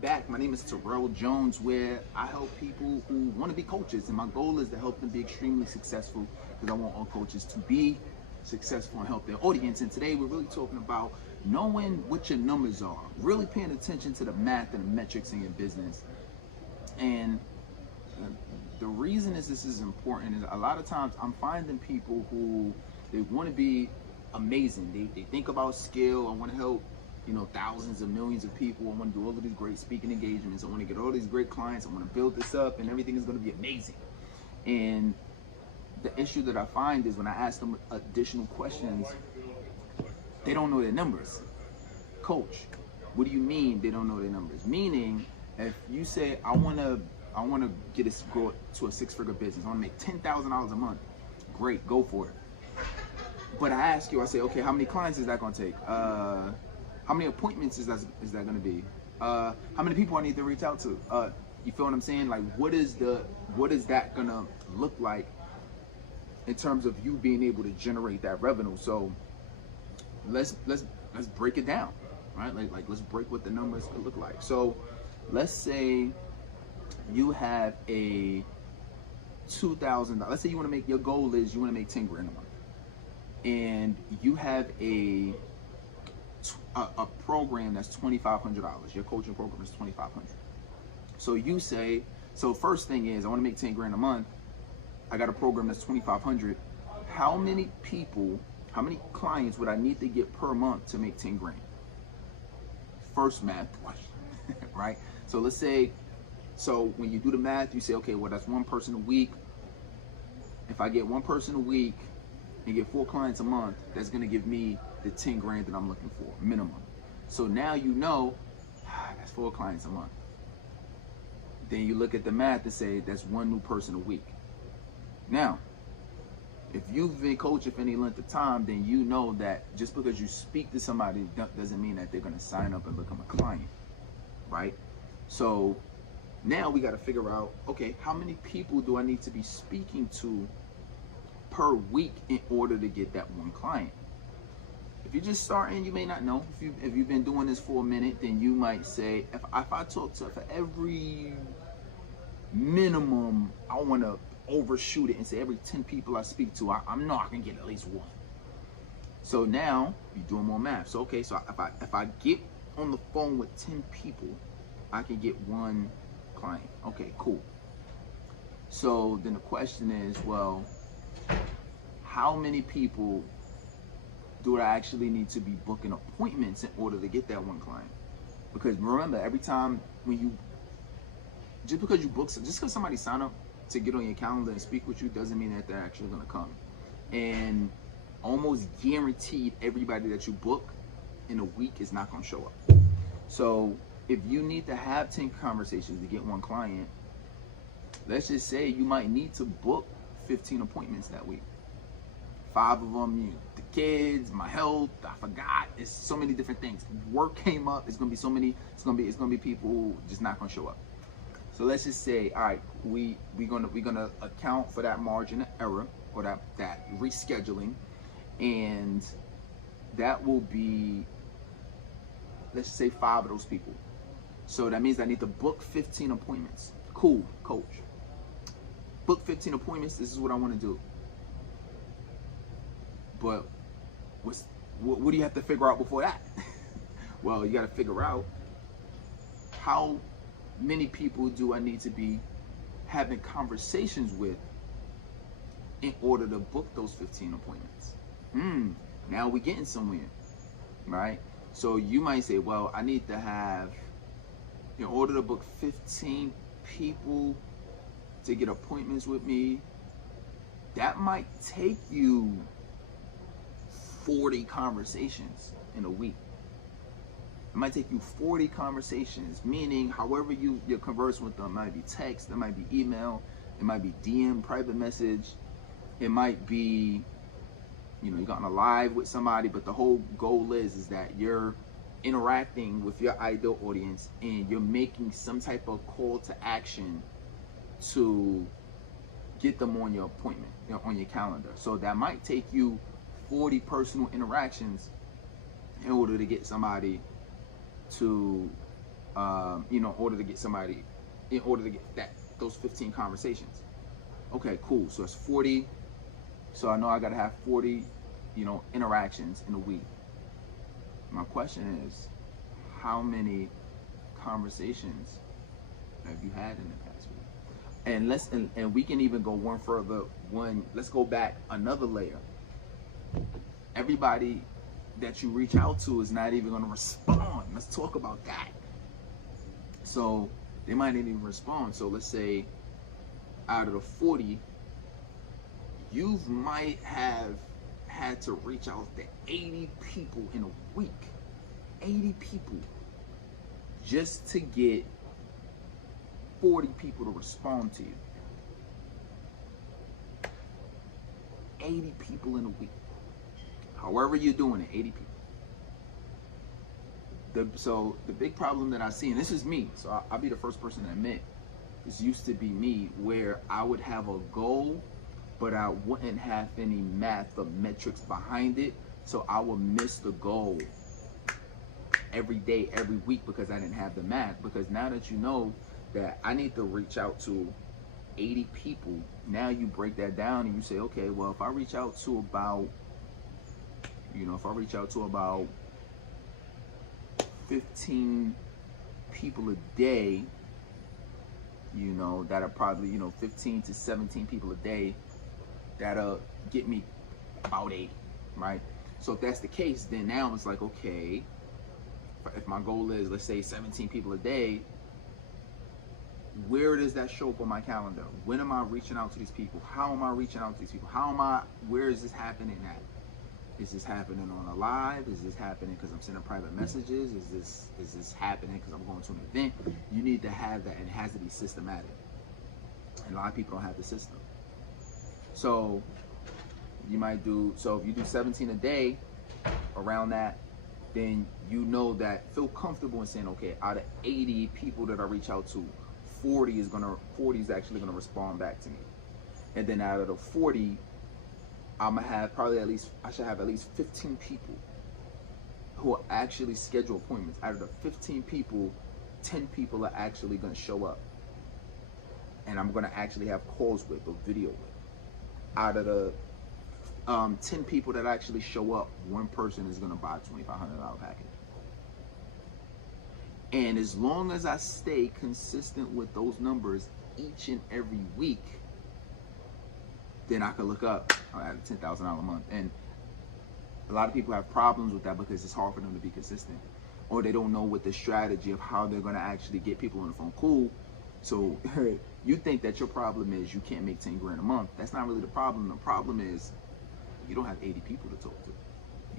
back. My name is Terrell Jones, where I help people who want to be coaches, and my goal is to help them be extremely successful because I want all coaches to be successful and help their audience. And today we're really talking about knowing what your numbers are, really paying attention to the math and the metrics in your business. And the reason this is important is a lot of times I'm finding people who they want to be amazing. They think about skill. I want to help thousands of millions of people. I want to do all of these great speaking engagements. I want to get all these great clients. I want to build this up and everything is going to be amazing. And the issue that I find is when I ask them additional questions, they don't know their numbers. Coach, what do you mean they don't know their numbers? Meaning, if you say, I want to get this grow to a six-figure business, I want to make $10,000 a month. Great, go for it. But I ask you, I say, okay, how many clients is that going to take? How many appointments is that going to be? How many people I need to reach out to? You feel what I'm saying? Like, what is that going to look like in terms of you being able to generate that revenue? So let's break it down, right? Like let's break what the numbers could look like. So let's say you have a $2,000. Let's say your goal is you want to make 10 grand a month, and you have a program that's $2,500. Your coaching program is $2,500. So you say, so first thing is I want to make 10 grand a month. I got a program that's $2,500. How many clients would I need to get per month to make 10 grand? First math question, right? So let's say, so when you do the math, you say, okay, well, that's one person a week. If I get one person a week and get 4 clients a month, that's going to give me the 10 grand that I'm looking for, minimum. So now that's 4 clients a month. Then you look at the math and say, that's one new person a week. Now, if you've been coaching for any length of time, then you know that just because you speak to somebody doesn't mean that they're going to sign up and become a client, right? So now we got to figure out, okay, how many people do I need to be speaking to per week in order to get that one client? If you're just starting, you may not know. If you've been doing this for a minute, then you might say, if I talk to, for every minimum, I want to overshoot it and say every 10 people I speak to, I know I can get at least one. So now you're doing more math. So okay, so if I get on the phone with 10 people, I can get one client. Okay, cool. So then the question is, well, how many people do I actually need to be booking appointments in order to get that one client? Because remember, every time just because somebody sign up to get on your calendar and speak with you doesn't mean that they're actually going to come. And almost guaranteed everybody that you book in a week is not going to show up. So if you need to have 10 conversations to get one client, let's just say you might need to book 15 appointments that week. 5 of them, the kids, my health, I forgot. It's so many different things. Work came up. It's gonna be so many. It's gonna be people who just not gonna show up. So let's just say, all right, we're gonna account for that margin of error or that rescheduling, and that will be, let's just say 5 of those people. So that means I need to book 15 appointments. Cool, coach. Book 15 appointments. This is what I want to do. But what do you have to figure out before that? Well, you got to figure out how many people do I need to be having conversations with in order to book those 15 appointments. Now we're getting somewhere, right? So you might say, well, I need to have, in order to book 15 people to get appointments with me, that might take you 40 conversations in a week. It might take you 40 conversations, meaning however you converse with them. It might be text, it might be email, it might be DM, private message, it might be, you got on a live with somebody, but the whole goal is that you're interacting with your ideal audience and you're making some type of call to action to get them on your appointment, on your calendar. So that might take you 40 personal interactions in order to get somebody to in order to get somebody, in order to get those 15 conversations. Okay, cool. So it's 40. So I know I got to have 40, interactions in a week. My question is, how many conversations have you had in the past week? And we can even go one further. Let's go back another layer. Everybody that you reach out to is not even going to respond. Let's talk about that. So they might not even respond. So let's say out of the 40, you might have had to reach out to 80 people in a week. 80 people just to get 40 people to respond to you. 80 people in a week. However you're doing it, 80 people. So the big problem that I see, and this is me, so I'll be the first person to admit, this used to be me, where I would have a goal, but I wouldn't have any math or metrics behind it. So I would miss the goal every day, every week, because I didn't have the math. Because now that you know that I need to reach out to 80 people, now you break that down and you say, okay, well, if I reach out to about, 15 people a day, that are probably, 15 to 17 people a day, that'll get me about 80, right? So if that's the case, then now it's like, okay, if my goal is, let's say 17 people a day, where does that show up on my calendar? When am I reaching out to these people? How am I reaching out to these people? Where is this happening at? Is this happening on a live? Is this happening because I'm sending private messages? Is this happening because I'm going to an event? You need to have that, and it has to be systematic. And a lot of people don't have the system. So if you do 17 a day around that, then feel comfortable in saying, okay, out of 80 people that I reach out to, 40 is actually gonna respond back to me. And then out of the 40, I should have at least 15 people who are actually schedule appointments. Out of the 15 people, 10 people are actually gonna show up. And I'm gonna actually have calls with or video with. Out of the 10 people that actually show up, one person is gonna buy a $2,500 package. And as long as I stay consistent with those numbers each and every week, then I could look up at a $10,000 a month. And a lot of people have problems with that because it's hard for them to be consistent, or they don't know what the strategy of how they're gonna actually get people on the phone. Cool. So you think that your problem is you can't make 10 grand a month. That's not really the problem. The problem is you don't have 80 people to talk to.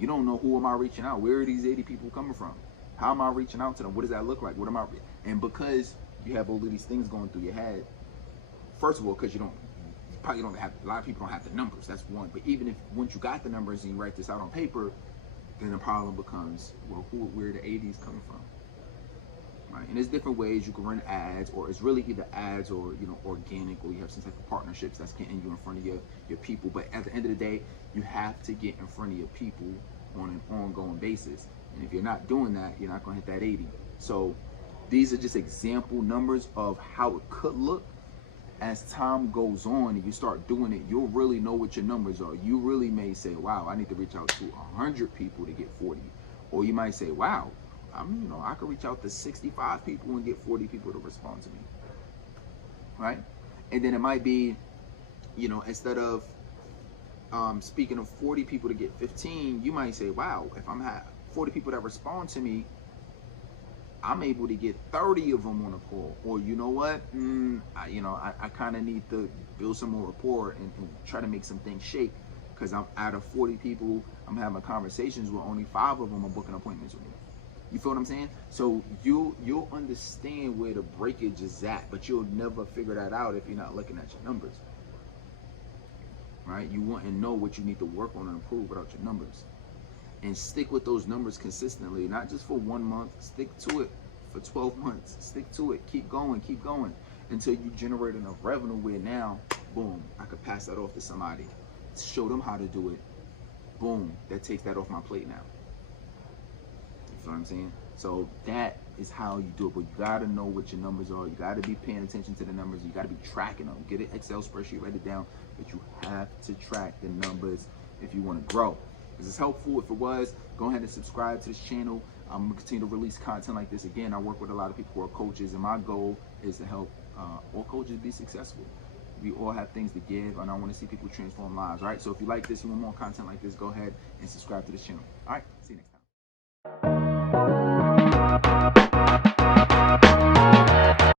You don't know who am I reaching out? Where are these 80 people coming from? How am I reaching out to them? What does that look like? And because you have all of these things going through your head, first of all, because a lot of people don't have the numbers. That's one. But even if once you got the numbers and you write this out on paper, then the problem becomes, well, where are the 80s coming from? Right? And there's different ways you can run ads, or it's really either ads or organic, or you have some type of partnerships that's getting you in front of your people. But at the end of the day, you have to get in front of your people on an ongoing basis. And if you're not doing that, you're not going to hit that 80. So these are just example numbers of how it could look. As time goes on and you start doing it, you'll really know what your numbers are. You really may say, wow, I need to reach out to 100 people to get 40. Or you might say, wow, I could reach out to 65 people and get 40 people to respond to me. Right? And then it might be, instead of speaking of 40 people to get 15, you might say, wow, if I'm 40 people that respond to me, I'm able to get 30 of them on a call. Or you know what, I kind of need to build some more rapport and try to make some things shake, because I'm out of 40 people I'm having conversations with, only 5 of them are booking appointments with me. You feel what I'm saying? So you'll understand where the breakage is at, but you'll never figure that out if you're not looking at your numbers. Right? You want to know what you need to work on and improve without your numbers. And stick with those numbers consistently, not just for 1 month. Stick to it for 12 months. Stick to it. Keep going until you generate enough revenue where now, boom, I could pass that off to somebody, show them how to do it. Boom, that takes that off my plate now. You feel what I'm saying? So that is how you do it. But you gotta know what your numbers are. You gotta be paying attention to the numbers. You gotta be tracking them. Get an Excel spreadsheet, write it down. But you have to track the numbers if you want to grow. This is helpful. If it was, go ahead and subscribe to this channel. I'm gonna continue to release content like this. Again, I work with a lot of people who are coaches, and my goal is to help all coaches be successful. We all have things to give, and I want to see people transform lives. All right. So if you like this, you want more content like this, go ahead and subscribe to this channel. All right. See you next time.